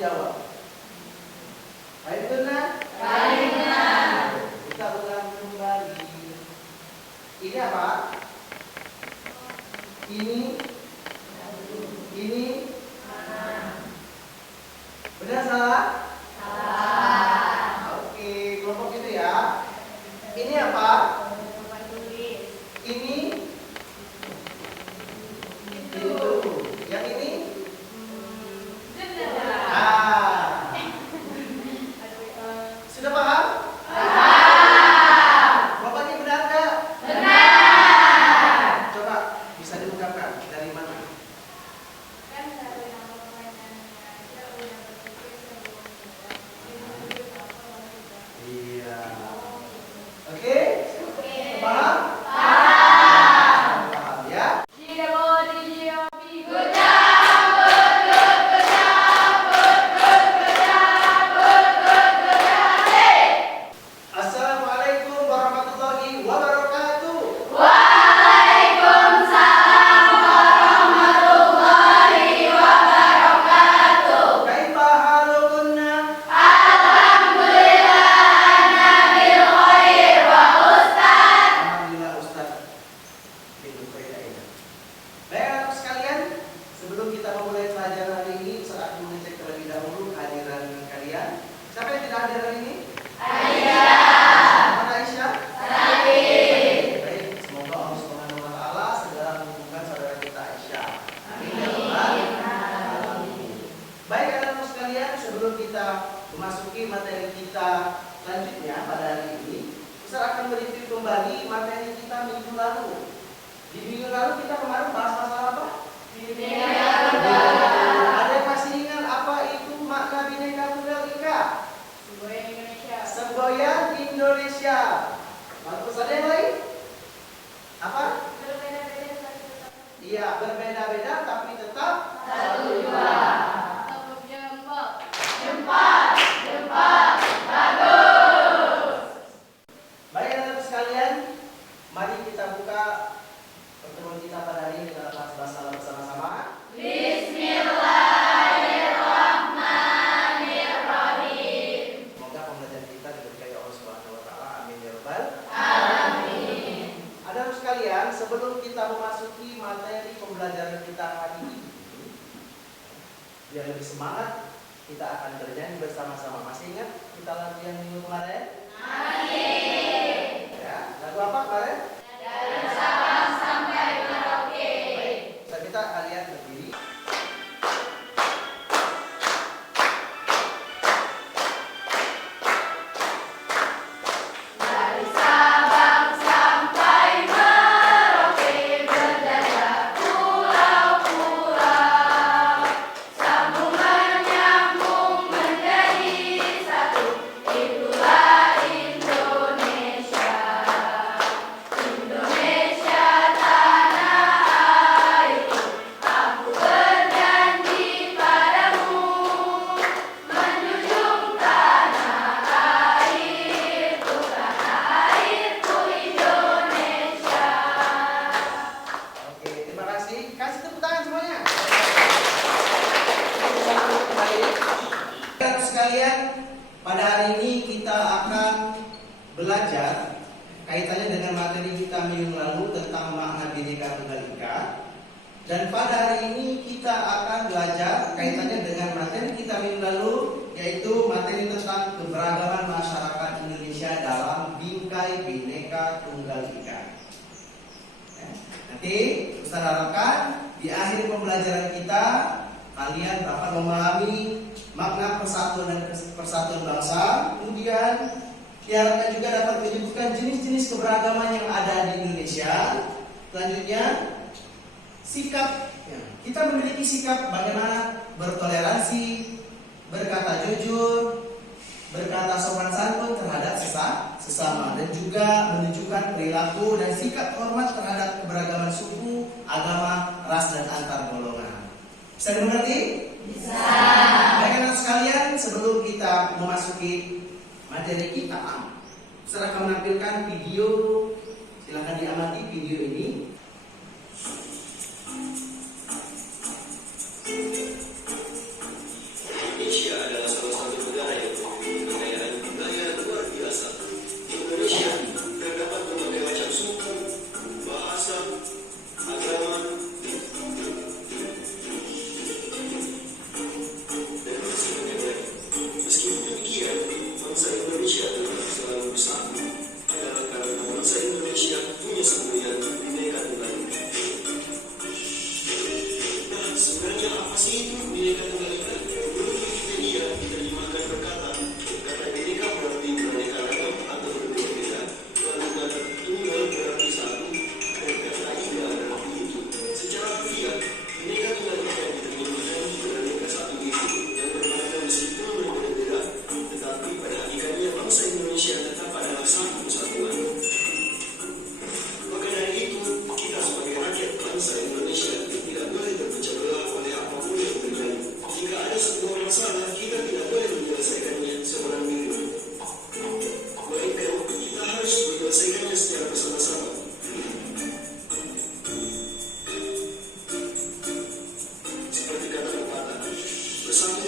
jawab. Baik benar? Baik benar. Kita ulang kembali. Ini apa? Ini. Benar salah? Salah. Oke, kelompok itu ya. Ini apa? Ini. Itu. Yang ini? Ah. Sudah paham? Kelompok ini benar nggak? Benar. Coba bisa diungkapkan dari mana? Iya. Oke? Paham? Paham ya? Assalamualaikum warahmatullahi wabarakatuh. Waalaikumsalam warahmatullahi wabarakatuh. Kaifa halukunna? Alhamdulillah ana bil khair wa ustaz. Alhamdulillah Ustaz. Itu faedahnya. Baik anak sekalian, sebelum kita memulai pelajaran hari ini, saya akan mengecek terlebih dahulu kehadiran kalian. Siapa yang tidak hadir hari ini? Mana Aisyah? Baik, semoga Allah Subhanahu wa taala segera menghubungkan saudara kita Aisyah. Amin ya rabbal alamin. Baik anak-anak sekalian, sebelum kita memasuki materi kita selanjutnya pada hari ini, Ustaz akan mereview kembali materi kita minggu lalu. Di minggu lalu kita kemarin bahas masalah apa? Ada yang masih ingat apa itu makna Bhinneka Tunggal Ika? Semboyan Indonesia. Lalu ada yang lain? Apa? Iya, berbeda-beda tapi tetap Satu jua. Jempol. Bagus. Baik anak-anak sekalian, mari kita buka pertemuan kita pada hari ini dalam bahasa salam bersama-sama. Bismillahirrahmanirrahim. Semoga pembelajaran kita diberkahi Allah Subhanahu wa taala. Amin ya rabbal. Amin. Anak-anak sekalian, sebelum kita memasuki materi pembelajaran kita hari ini, biar lebih semangat, kita akan bernyanyi bersama-sama. Masih ingat kita lagu yang minggu kemarin? Amin. Ya, lagu apa kemarin? Dari Sabang sampai Merauke. Baik, saya minta kalian berdiri. Dari Sabang sampai Merauke berjajah pulau-pulau, sambung menyambung menjadi satu, itulah Indonesia. Indonesia tanah airku, aku berjanji padamu, menjunjung tanah airku Indonesia. Oke, terima kasih. Kasih tepuk tangan semuanya. Kita lanjut kembali. Anak sekalian, pada hari ini kita akan belajar kaitannya dengan materi kita minggu lalu tentang makna Bhinneka Tunggal Ika. Dan pada hari ini kita akan belajar kaitannya dengan materi kita minggu lalu, yaitu materi tentang keberagaman masyarakat Indonesia dalam bingkai Bhinneka Tunggal Ika. Ya, nanti Ustaz harapkan di akhir pembelajaran kita kalian dapat memahami makna persatuan dan persatuan bangsa. Kemudian diharapkan juga dapat menyebutkan jenis-jenis keberagaman yang ada di Indonesia. Selanjutnya sikap, ya, kita memiliki sikap bagaimana bertoleransi, berkata jujur, berkata sopan santun terhadap sesama, dan juga menunjukkan perilaku dan sikap hormat terhadap keberagaman suku, agama, ras, dan antar golongan. Bisa dimengerti? Bisa. Baik anak sekalian, sebelum kita memasuki materi kita, saya akan menampilkan video. Silakan diamati video ini. Indonesia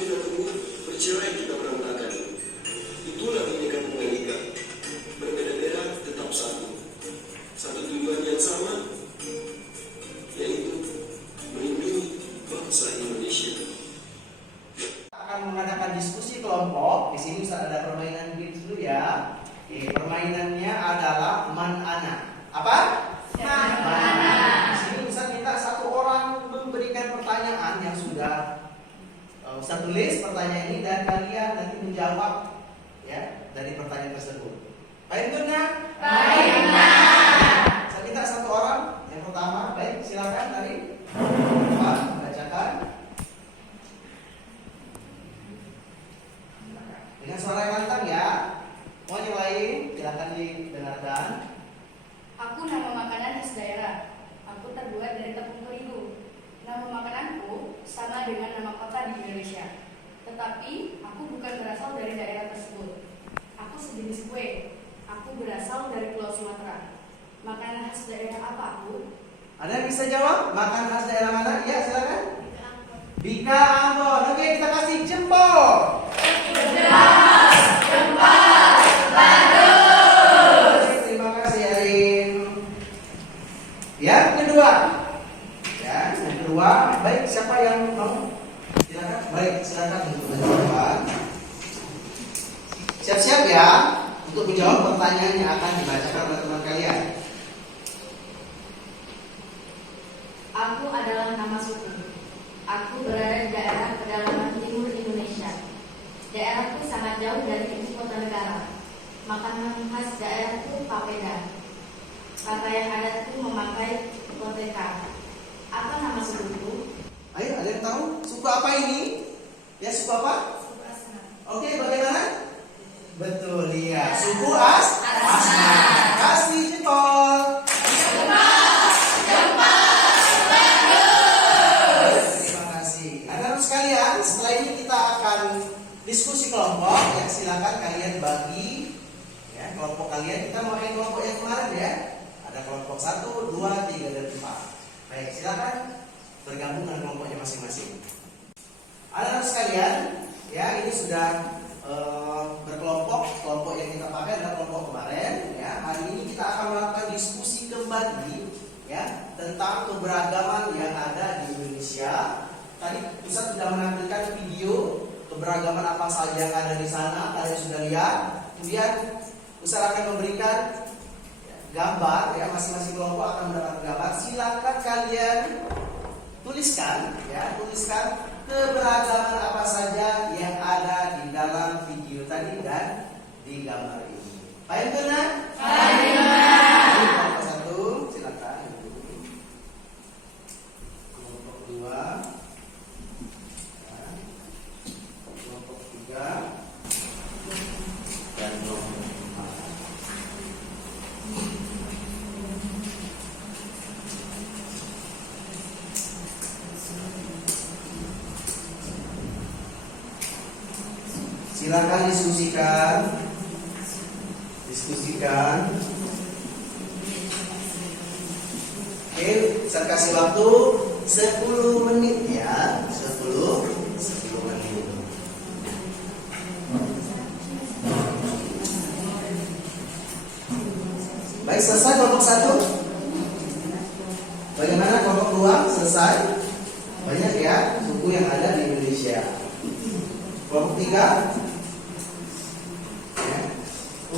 tidak temu, bercerai kita berantakan. Itulah Bhinneka Tunggal Ika. Berbeda daerah tetap satu. Satu tujuan yang sama, yaitu melindungi bangsa Indonesia. Akan mengadakan diskusi kelompok. Di sini Ustaz ada permainan games dulu ya. Oke, permainannya adalah man ana. Apa? Man ana. Di sini Ustaz minta satu orang memberikan pertanyaan yang sudah Ustaz tulis pertanyaan ini dan kalian nanti menjawab ya dari pertanyaan tersebut. Baik Bunda? Baik, Bunda. Saya minta satu orang yang pertama. Baik, silakan tadi. Apa? Bacakan. Dengan suara yang lantang ya. Mau yang lain silakan didengarkan. Aku nama makanan khas daerah. Aku terbuat dari tepung terigu. Nama makananku sama dengan nama kota di Indonesia. Tetapi aku bukan berasal dari daerah tersebut. Aku sejenis kue. Aku berasal dari Pulau Sumatera. Makanan khas daerah apa aku? Ada yang bisa jawab? Makanan khas daerah mana? Ya, silakan. Bika Ambon. Oke, kita kasih jempol. Terima kasih Arin. Yang kedua. Ya, yang kedua. Baik, siapa yang mau? Silakan. Baik, silakan untuk menjawab. Siap-siap ya untuk menjawab pertanyaan yang akan dibacakan oleh teman kalian. Aku adalah nama suku. Aku berada di daerah pedalaman timur Indonesia. Daerahku sangat jauh dari ibu kota negara. Makanan khas daerahku papeda. Pakaian adatku memakai koteka. Apa nama sukuku? Ayo, ada yang tahu suku apa ini? Ya, suku apa? Suku Asna. Oke, bagaimana? Betul ya, suku Asna. Kasih jempol. Terima kasih. Anak-anak sekalian, setelah ini kita akan diskusi kelompok. Ya, silakan kalian bagi ya, kelompok kalian. Kita mau main kelompok yang kemarin ya. Ada kelompok 1, 2, 3, dan 4. Baik, silakan bergabung dengan kelompoknya masing-masing. Anak-anak sekalian, ya ini sudah berkelompok. Kelompok yang kita pakai adalah kelompok kemarin. Ya, hari ini kita akan melakukan diskusi kembali ya tentang keberagaman yang ada di Indonesia. Tadi Ustaz sudah menampilkan video keberagaman apa saja yang ada di sana. Kalian sudah lihat. Kemudian Ustaz akan memberikan gambar ya, masing-masing kelompok akan mendapatkan gambar. Silakan kalian tuliskan keberagaman apa saja yang ada di dalam video tadi dan di gambar ini. Baik benar? Baik. Kelompok 1 silakan. Kelompok 2, kelompok 3, dan kelompok 4. Silakan diskusikan. Oke, saya kasih waktu 10 menit ya. 10 menit. Baik, selesai kelompok 1. Bagaimana kelompok 2? Selesai. Banyak ya suku yang ada di Indonesia. Kelompok 3.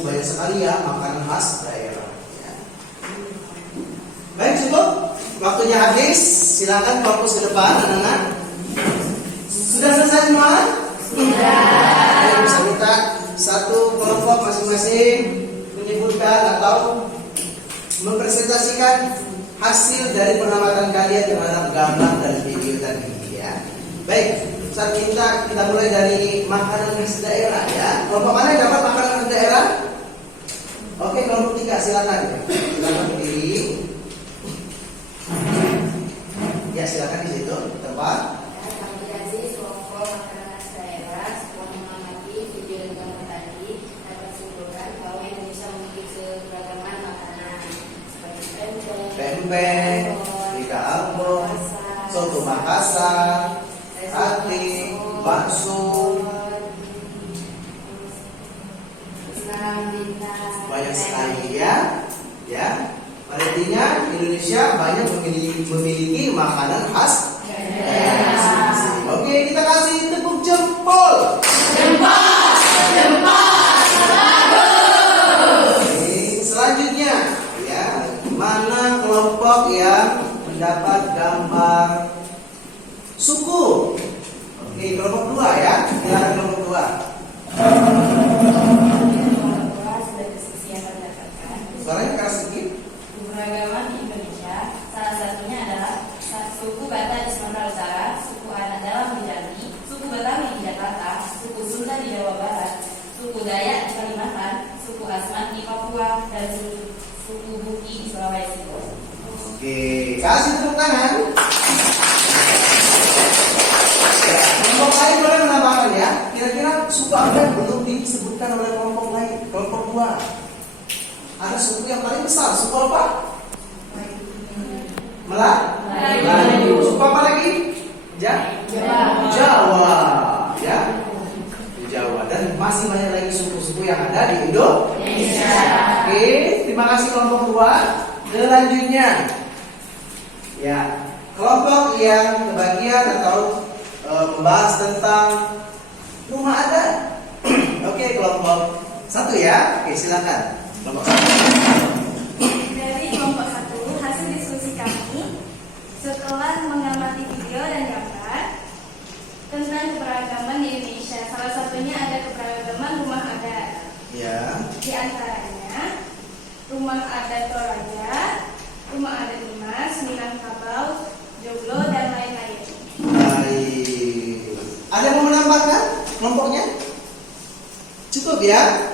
Banyak sekali ya makanan khas daerah ya. Baik, cukup. Waktunya habis. Silakan fokus ke depan anak-anak. Sudah selesai semua? Sudah. Bisa minta satu kelompok masing-masing menyebutkan atau mempresentasikan hasil dari pengamatan kalian terhadap gambar dan video tadi ya. Baik, saat kita mulai dari makanan khas daerah ya. Kelompok mana yang dapat makanan khas daerah? Oke, kelompok 3 silakan. Silakan berdiri. Ya, silakan di situ tempat. Kami dari kelompok makanan khas daerah setelah mengamati video dan gambar tadi dapat simpulkan bahwa Indonesia memiliki keberagaman makanan seperti pempek, Bika Ambon, soto Makassar, sate, bakso. Banyak sekali ya. Ya. Artinya Indonesia banyak memiliki makanan khas. Oke, kita kasih tepuk jempol. Oke, selanjutnya ya, mana kelompok yang mendapat gambar suku? Oke, kelompok 2 ya. Silakan kelompok 2. Suaranya keras sedikit. Keberagaman di Indonesia, salah satunya adalah suku Batak di Sumatera Utara, suku Anak Dalam di Jambi, suku Betawi di Jakarta, suku Sunda di Jawa Barat, suku Dayak di Kalimantan, suku Asmat di Papua, dan suku Buki di Sulawesi. Oke, kasih tepuk tangan. Ya, kelompok lain boleh menambahkan ya. Kira-kira suku apa yang belum disebutkan oleh kelompok lain? Kelompok 2. Ada suku yang paling besar, suku apa? Melayu. Suku apa lagi? Jawa. Ya. Jawa. Dan masih banyak lagi suku-suku yang ada di Indonesia. Oke, terima kasih kelompok 2. Selanjutnya, ya, kelompok yang kebagian atau membahas tentang rumah adat. Oke, kelompok 1 ya. Oke, silakan. Kelompok 1. Dari kelompok 1, hasil diskusi kami setelah mengamati video dan gambar tentang keberagaman di Indonesia. Salah satunya ada keberagaman rumah adat. Ya. Di antaranya rumah adat Toraja, rumah adat Dimas, Minangkabau, Joglo, dan lain-lain. Baik. Ada yang mau menambahkan kelompoknya? Cukup ya.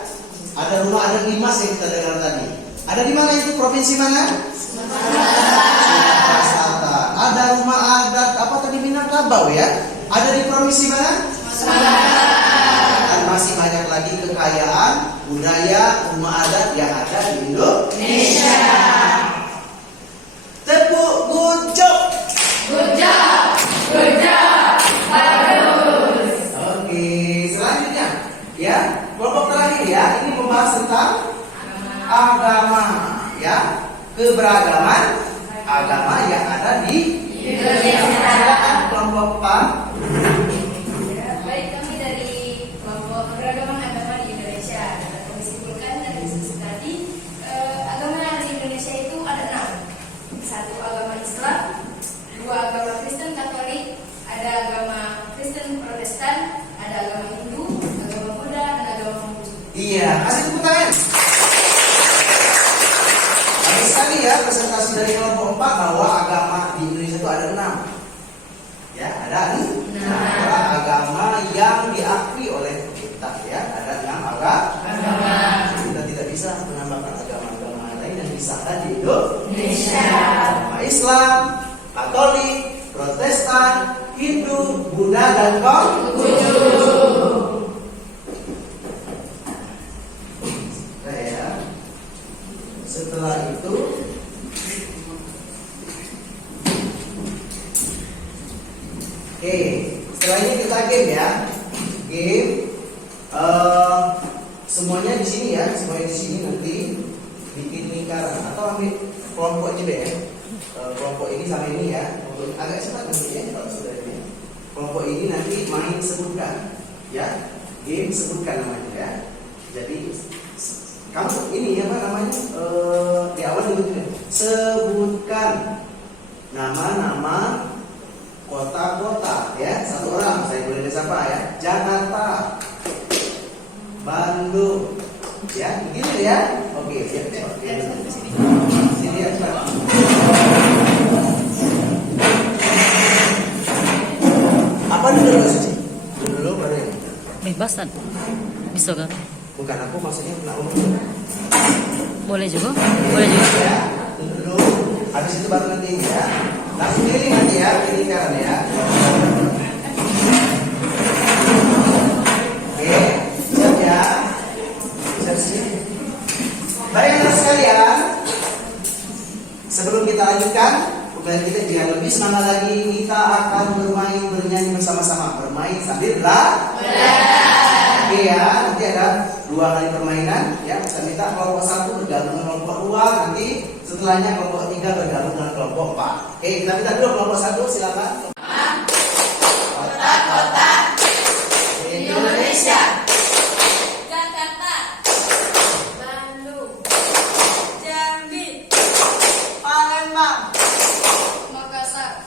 Ada rumah adat Dimas yang kita dengar tadi. Ada di mana itu? Provinsi mana? Sumatera Selatan. Ada rumah adat apa tadi, Minangkabau ya? Ada di provinsi mana? Dan masih banyak lagi kekayaan budaya rumah adat yang ada di Indonesia. Tepuk good job. Oke, selanjutnya ya, kelompok terakhir ya, ini membahas tentang agama ya, keberagaman agama yang ada di Indonesia. Silakan kelompok 4. Baik, kami dari kelompok keberagaman agama di Indonesia. Dapat kami simpulkan dari diskusi tadi, agama yang ada di Indonesia itu ada 6. 1 agama Islam, 2 agama Kristen Katolik, ada agama Kristen Protestan, ada agama Hindu, agama Buddha, dan agama Konghucu. Iya, kasih tepuk tangan. Bagus sekali ya presentasi dari kelompok 4 bahwa agama di Indonesia itu ada 6. Ya, ada 6 agama yang diakui oleh kita ya, ada 6 agama. Kita tidak bisa menambahkan agama-agama lain yang disahkan di Indonesia. Agama Islam, Katolik, Protestan, Hindu, Buddha, dan Konghucu. Setelah itu oke, setelah ini kita game ya. Game semuanya di sini ya, semuanya di sini nanti bikin lingkaran atau ambil kelompok aja deh ya. Kelompok ini sama ini ya, agak cepat nanti ya kalau sudah ini. Kelompok ini nanti main sebutkan ya, game sebutkan namanya ya. Jadi kamu ini apa namanya di awal dulu sebutkan nama-nama kota-kota ya, satu orang saya boleh siapa ya, Jakarta, Bandung ya, begitu ya. Oke ya, sini ya cepat. Apa dulu sih? Dulu baru ini. Bebasan bisa kan? Bukan aku maksudnya nak umum. Boleh juga, boleh juga. Ya, dulu. Habis itu baru nanti ini ya. Langsung pilih nanti ya, pilih lingkaran ya. Oke, siap ya. Siap sih. Baik anak sekalian, sebelum kita lanjutkan supaya kita biar lebih semangat lagi, kita akan bermain bernyanyi bersama-sama. Bermain sambil belajar. Oke ya, nanti ada 2 kali permainan ya. Saya minta kelompok 1 bergabung dengan kelompok 2, nanti setelahnya kelompok 3 bergabung dengan kelompok 4. Oke, kita minta dulu kelompok 1 silakan. Kota-kota Indonesia. Jakarta, Bandung, Jambi, Palembang, Makassar,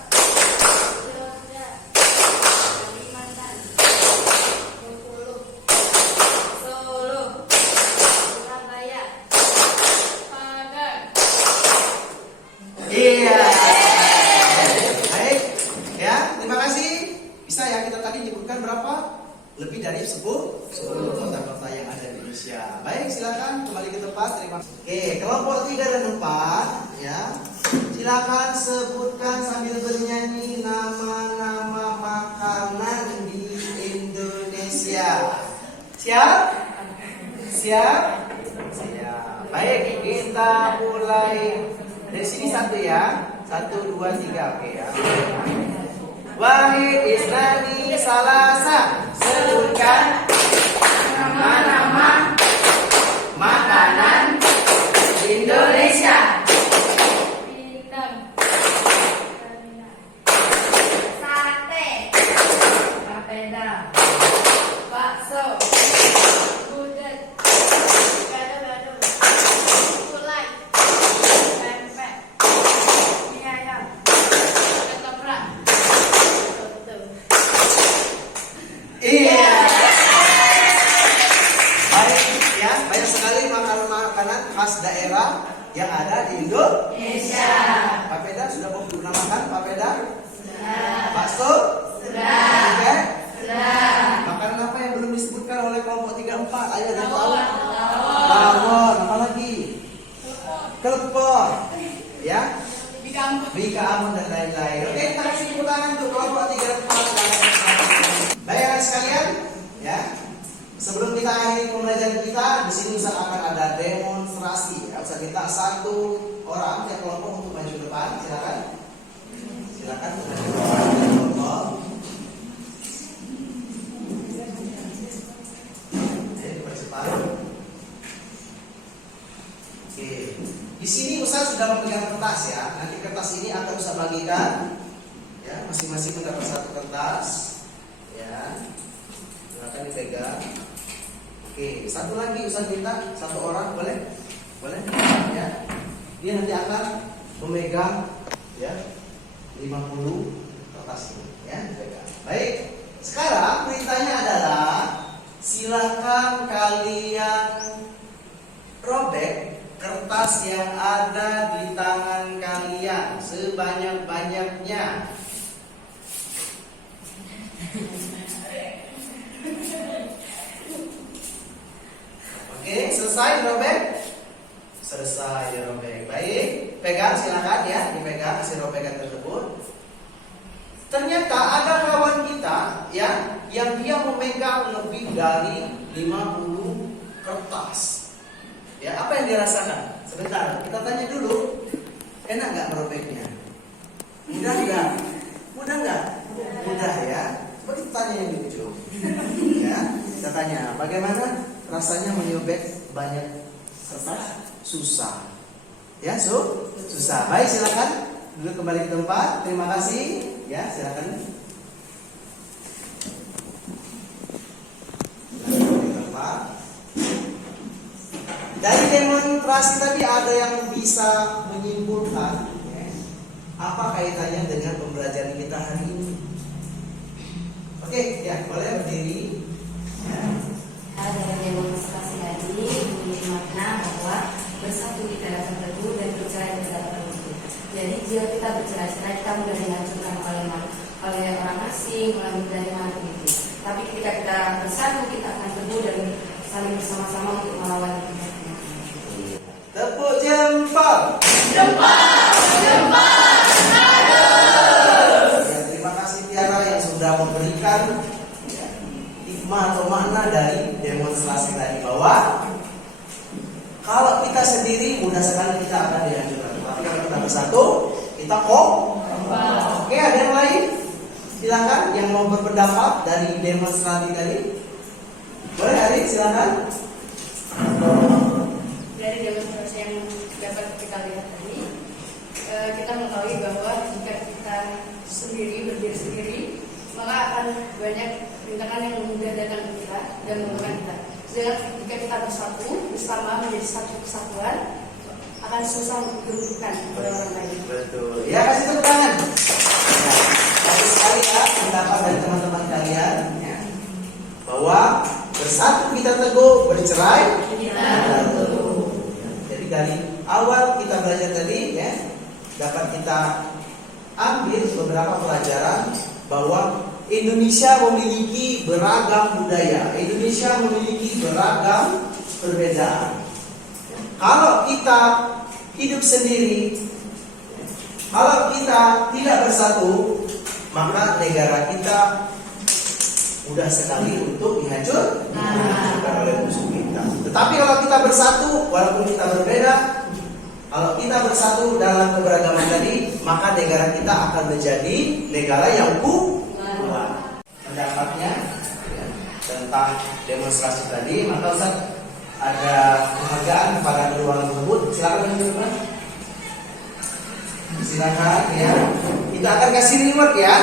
Jogja, Kalimantan, Bengkulu, Solo, Surabaya, Padang. Iya. Baik. Ya, terima kasih. Bisa ya kita tadi menyebutkan berapa? Lebih dari 10 kota-kota yang ada di Indonesia. Baik, silakan kembali ke tempat. Terima kasih. Oke, kelompok 3 dan 4 ya. Silakan sebutkan sambil bernyanyi nama-nama makanan di Indonesia. Siap? Siap? Siap. Baik, kita mulai dari sini 1 ya. 1, 2, 3. Oke ya. Wahid, Islami, Salasa. Sebutkan nama-nama makanan Indonesia. Pindang, sate, papeda, bakso, gudeg, gado-gado, gulai, pempek, mie ayam, ketoprak, soto. Iya. Baik ya, banyak sekali makanan-makanan khas daerah yang ada di Indonesia. Papeda sudah pernah makan papeda? Sudah. Bakso? Sudah. Oke? Sudah. Makanan apa yang belum disebutkan oleh kelompok 3, 4? Ayo ada yang tahu? Tawon. Apa lagi? Klepon. Ya? Bika Ambon dan lain-lain. Oke, kita kasih tepuk tangan untuk kelompok 3 dan 4. Baik anak sekalian, ya. Sebelum kita akhiri pembelajaran kita, di sini Ustaz akan ada demonstrasi. Ya, Ustaz minta 1 orang tiap kelompok untuk maju ke depan. Silakan. Silakan untuk maju ke depan kelompok. Ayo percepat. Oke. Di sini Ustaz sudah memegang kertas ya. Nanti kertas ini akan Ustaz bagikan. Ya, masing-masing mendapat 1 kertas. Ya. Silakan dipegang. Oke, 1 lagi Ustaz minta 1 orang boleh? Boleh? Ya. Dia nanti akan memegang ya 50 kertas ini ya, dipegang. Baik. Sekarang perintahnya adalah silakan kalian robek kertas yang ada di tangan kalian sebanyak-banyaknya. Oke, selesai dirobek? Selesai dirobek. Baik, pegang silakan ya, dipegang hasil robekan tersebut. Ternyata ada kawan kita ya yang dia memegang lebih dari 50 kertas. Ya, apa yang dirasakan? Sebentar, kita tanya dulu. Enak nggak merobeknya? Mudah nggak? Mudah nggak? Mudah ya. Coba kita tanya yang di ujung. Ya, kita tanya, bagaimana rasanya menyobek banyak kertas? Susah. Ya, susah. Baik, silakan duduk kembali ke tempat. Terima kasih. Ya, silakan. Dari demonstrasi tadi ada yang bisa menyimpulkan ya, apa kaitannya dengan pembelajaran kita hari ini. Oke, ya boleh berdiri. Ya. Dalam demonstrasi tadi memiliki makna bahwa bersatu kita akan teguh dan bercerai bersama teguh. Jadi jika kita bercerai-cerai kita mudah dihancurkan oleh orang asing, melalui dari mana begitu. Tapi ketika kita bersatu kita akan teguh dan saling bersama-sama untuk melawan itu. Tepuk jempol. Ya, terima kasih Tiara yang sudah memberikan hikmah atau makna dari demonstrasi tadi, bahwa kalau kita sendiri mudah sekali kita akan dihancurkan. Tapi kalau kita bersatu, kita Oke, ada yang lain? Silakan yang mau berpendapat dari demonstrasi tadi. Boleh, Ari, silakan. Dari demonstrasi yang dapat kita lihat tadi, kita mengetahui bahwa jika kita sendiri berdiri sendiri, maka akan banyak rintangan yang mudah datang ke kita dan mengurangi kita. Sedangkan jika kita bersatu bersama menjadi satu kesatuan, akan susah untuk dibutuhkan oleh orang lain. Betul. Ya, kasih tepuk tangan. Ya, bagus sekali ya pendapat dari teman-teman kalian ya, bahwa bersatu kita teguh, bercerai kita teguh. Jadi dari awal kita belajar tadi ya, dapat kita ambil beberapa pelajaran bahwa Indonesia memiliki beragam budaya, Indonesia memiliki beragam perbedaan. Kalau kita hidup sendiri, kalau kita tidak bersatu, maka negara kita mudah sekali untuk dihancurkan oleh musuh kita. Tetapi kalau kita bersatu, walaupun kita berbeda, kalau kita bersatu dalam keberagaman tadi, maka negara kita akan menjadi negara yang kuat. Pendapatnya ya, tentang demonstrasi tadi, maka Ustaz ada penghargaan kepada kedua tersebut. Silakan teman-teman. Silakan ya. Kita akan kasih reward ya.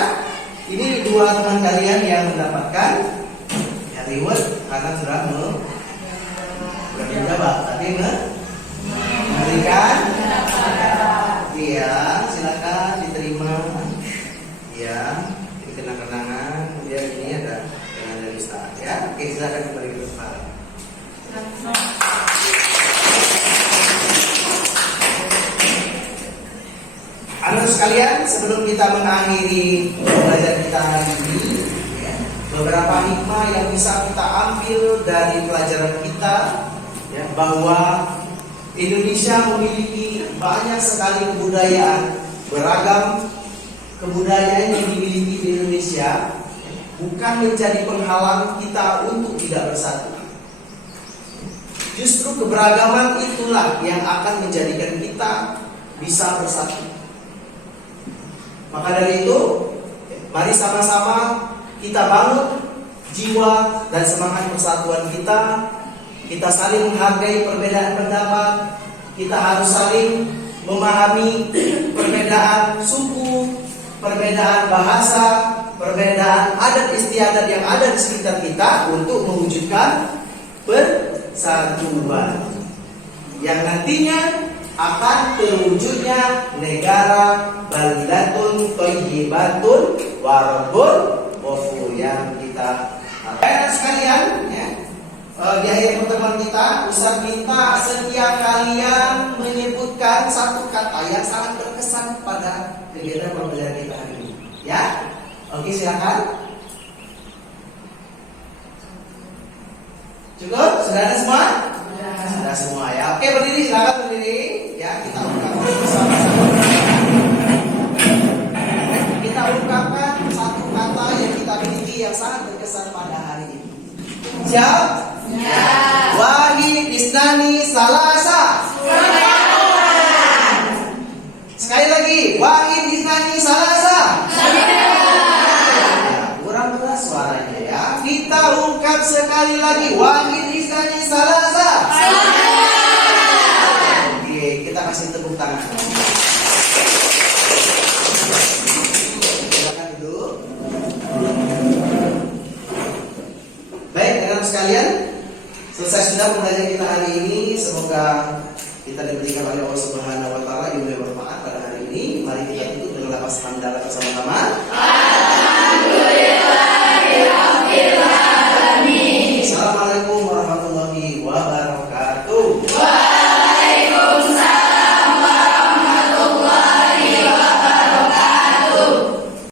Ini dua teman kalian yang mendapatkan ya, reward karena sudah menjawab, tapi memberikan. Iya, silakan diterima. Ya, ini kenang-kenangan. Kemudian ini ada kenangan dari Ustaz ya. Oke, silakan kembali ke depan. Anak sekalian, sebelum kita mengakhiri belajar kita hari ini, ya, beberapa hikmah yang bisa kita ambil dari pelajaran kita, ya, bahwa Indonesia memiliki banyak sekali kebudayaan, beragam kebudayaan yang dimiliki di Indonesia, bukan menjadi penghalang kita untuk tidak bersatu. Justru keberagaman itulah yang akan menjadikan kita bisa bersatu. Maka dari itu, mari sama-sama kita bangun jiwa dan semangat persatuan kita. Kita saling menghargai perbedaan pendapat. Kita harus saling memahami perbedaan suku, perbedaan bahasa, perbedaan adat istiadat yang ada di sekitar kita untuk mewujudkan persatuan yang nantinya akan terwujudnya negara baldatun thayyibatun warabbun ghafur yang kita harapkan. Sekalian ya, di akhir pertemuan kita Ustaz minta setiap kalian menyebutkan satu kata yang sangat berkesan pada kegiatan pembelajaran kita hari ini ya. Oke, silakan. Cukup? Sudah ada semua? Sudah semua ya. Oke, berdiri, silakan berdiri. Ya, kita ungkapkan bersama-sama. Kita ungkapkan satu kata yang kita miliki yang sangat berkesan pada hari ini. Siap? Ya. Wahid, isnani, salasa. Sekali lagi, wahid, isnani, salasa. Kurang keras suaranya ya. Kita ungkap sekali lagi, wahid, isnani, salasa. Oke, kita kasih tepuk tangan. Silakan duduk. Baik, rekan sekalian, selesai sudah pembelajaran kita hari ini. Semoga kita diberikan oleh Allah Subhanahu wa taala ilmu yang bermanfaat pada hari ini. Mari kita tutup dengan lafaz hamdalah bersama-sama.